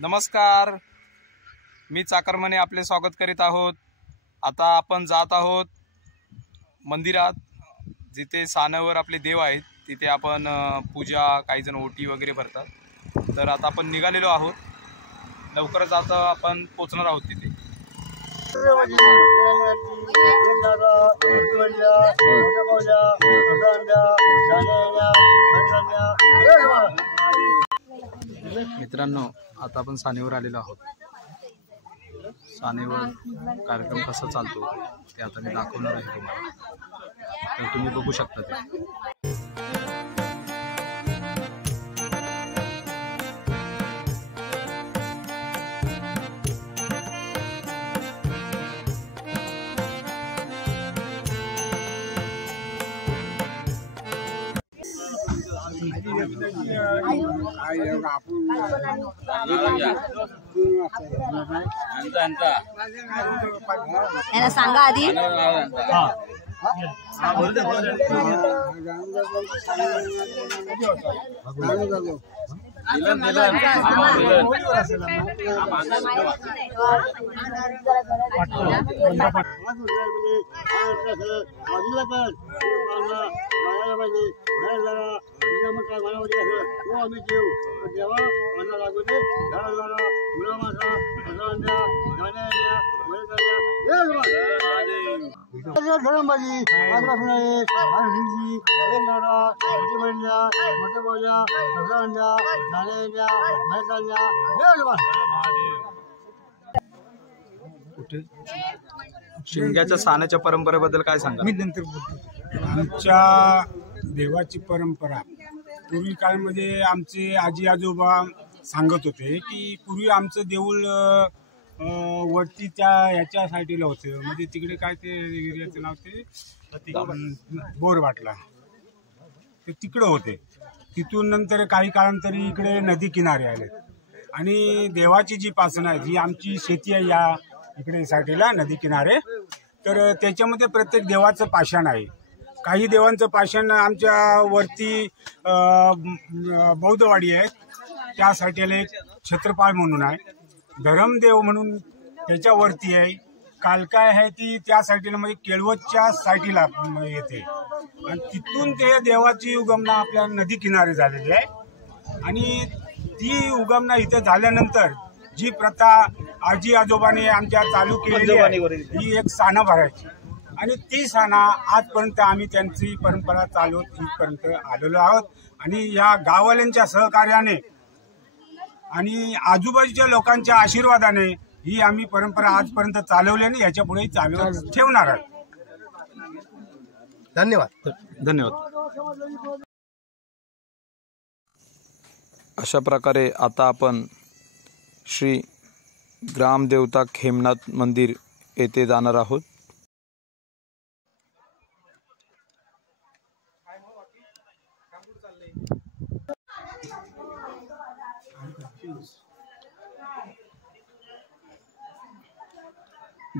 नमस्कार, मी चाकरमने आपले स्वागत करीत आहोत। आता आपण जात आहोत मंदिरात, जिथे सानेवर आपले देव आहेत। तिथे आपण पूजा, काही जण ओटी वगैरे भरतात। तर आता आपण निघालेलो आहोत, लवकरच आता आपण पोहोचणार आहोत तिथे। मित्रांनो, आता आपण सानेवर आलेलो आहोत। सानेवर कार्यक्रम कसा चालतो ते आता मी दाखवणार आहे तुम्हाला, तर तुम्ही बघू शकता ते। सांगा आधी। शिमग्याच्या साण्याच्या परंपरेबद्दल काय सांगा? मी नंतर बोलतो। आमच्या देवाची परंपरा पूर्वी काळामध्ये आमचे आजी आजोबा सांगत होते की पूर्वी आमचं देऊळ वरतीच्या ह्याच्या साईडला होतं, म्हणजे तिकडे काय ते एरियाचं नाव ते बोरवाटला, ते तिकडं होते। तिथून नंतर काही काळानंतरी इकडे नदी किनारे आले आणि देवाची जी पासणं आहे, जी आमची शेती आहे या इकडे साईडला नदी किनारे, तर त्याच्यामध्ये प्रत्येक देवाचं पाषाण आहे। काही देवांचं पाषाण आमच्या वरती बौद्धवाडी आहे, त्या साईडला एक छत्रपाळ म्हणून आहे, धरमदेव म्हणून त्याच्यावरती आहे, कालकाय आहे ती त्या साईडला म्हणजे केळवतच्या साईडला येते, आणि तिथून ते देवाची उगमना आपल्या नदी किनारे झालेली आहे। आणि ती उगमना इथे झाल्यानंतर जी प्रथा आजी आजोबाने आमच्या चालू केलेली आहे, ही एक साना भरायची, आणि ती साना आजपर्यंत आम्ही त्यांची परंपरा चालवत इथपर्यंत आलेलो आहोत। आणि या गाववाल्यांच्या सहकार्याने आणि आजूबाजूच्या लोकांच्या आशीर्वादाने ही आम्ही परंपरा आजपर्यंत चालवल्याने याच्या पुढे चालवत ठेवणार आहोत। धन्यवाद। धन्यवाद। अशा प्रकारे आता आपण श्री ग्रामदेवता खेमनाथ मंदिर येथे जाणार आहोत।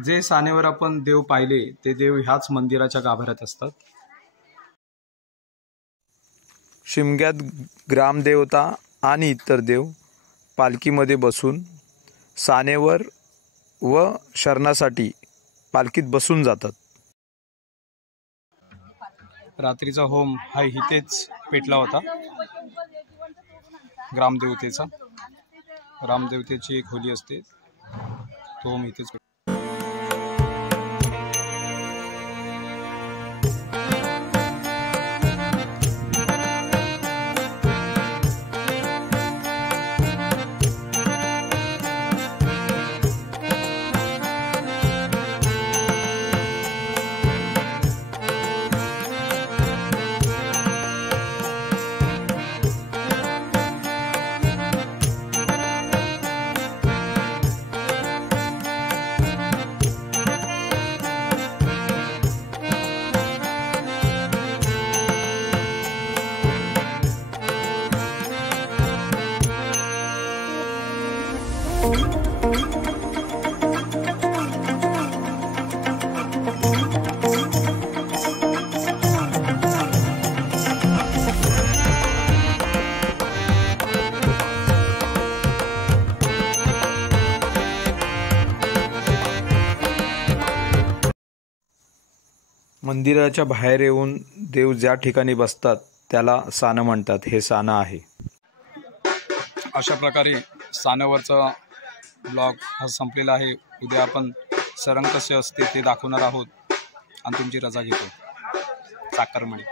जे सानेवर आपण देव पाहिले ते देव ह्याच मंदिराच्या गाभाऱ्यात असतात। शिमग्यात ग्रामदेवता आणि इतर देव पालखीमध्ये बसून सानेवर व शरणासाठी पालखीत बसून जातात। रात्रीचा होम हा इथेच पेटला होता, ग्रामदेवतेचा। ग्रामदेवतेची एक खोली असते, तो होम इथेच पेटला। मंदिराच्या बाहेर येऊन देव ज्या ठिकाणी बसतात त्याला सानं म्हणतात. हे सानं आहे. अशा प्रकारे सानवरचा ब्लॉग हा संपलेला आहे. उद्या आपण सरंग कसे असते ते दाखवणार आहोत आणि तुमची रजा घेतो. चाकरमानी.